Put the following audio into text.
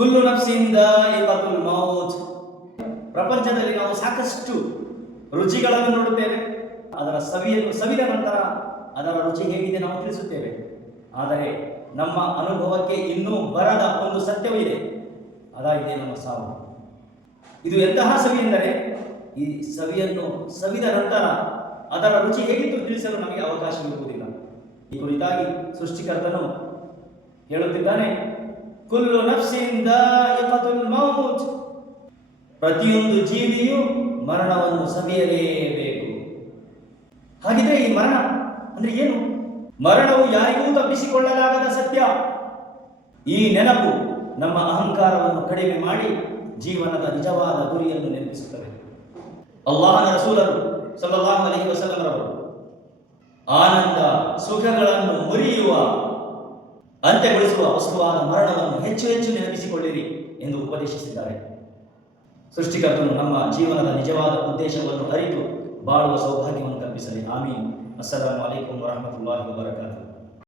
Kullu ನಫ್ಸಿಂದ ಇಕತುಲ್ mouth. ಪ್ರಪಂಚದಲ್ಲಿ ನಾವು ಸಾಕಷ್ಟು ರುಚಿಗಳನ್ನು ನೋಡುತ್ತೇವೆ. ಅದರ ಸವಿಯನ್ನು, ಸವಿದ ನಂತರ ಅದರ ರುಚಿ ಹೇಗಿದೆ ನಾವು ತಿಳಿಸುತ್ತೇವೆ. ಆದರೆ ನಮ್ಮ ಅನುಭವಕ್ಕೆ ಇನ್ನೂ ಬರದ ಒಂದು ಸತ್ಯವಿದೆ ಅದಾಗಿದೆ ನಮ್ಮ ಸಾವು. ಇದು ಎಂತಹ ಸವಿ ಎಂದರೆ, ಈ ಸವಿಯನ್ನು ಸವಿದ ನಂತರ ಅದರ ರುಚಿ ಹೇಗಿತ್ತು ತಿಳಿಸಲು ನಮಗೆ ಅವಕಾಶವಿರುವುದಿಲ್ಲ. ಈ ಕುರಿತಾಗಿ ಸೃಷ್ಟಿಕರ್ತನು ಹೇಳುತ್ತಿದ್ದಾನೆ ಕುಲ್ಲು ನಫ್ಸಿಂದ ಪ್ರತಿಯೊಂದು ಜೀವಿಯು ಮರಣವನ್ನು ಸವಿಯಲೇಬೇಕು. ಹಾಗಿದ್ರೆ ಈ ಮರಣ ಅಂದ್ರೆ ಏನು? ಮರಣವು ಯಾರಿಗೂ ತಪ್ಪಿಸಿಕೊಳ್ಳಲಾಗದ ಸತ್ಯ. ಈ ನೆನಪು ನಮ್ಮ ಅಹಂಕಾರವನ್ನು ಕಡಿಮೆ ಮಾಡಿ ಜೀವನದ ನಿಜವಾದ ಗುರಿಯನ್ನು ನೆನಪಿಸುತ್ತದೆ. ಅಲ್ಲಾಹನ ರಸೂಲರು ಸಲ್ಲಲ್ಲಾಹು ಅಲೈಹಿ ಆನಂದ, ಸುಖಗಳನ್ನು ಮುರಿಯುವ ಅಂತ್ಯಗೊಳಿಸುವ ವಸ್ತುವಾದ ಮರಣವನ್ನು ಹೆಚ್ಚು ಹೆಚ್ಚು ನೆನಪಿಸಿಕೊಳ್ಳಿರಿ ಎಂದು ಉಪದೇಶಿಸಿದ್ದಾರೆ. ಸೃಷ್ಟಿಕರ್ತನು ನಮ್ಮ ಜೀವನದ ನಿಜವಾದ ಉದ್ದೇಶವನ್ನು ಅರಿತು ಬಾಳುವ ಸೌಭಾಗ್ಯವನ್ನು ಕಲ್ಪಿಸಲಿ. ಆಮೀನ್. ಅಸ್ಸಲಾಮು ಅಲೈಕುಂ ವರಹಮತುಲ್ಲಾಹಿ ವಬರಕಾತು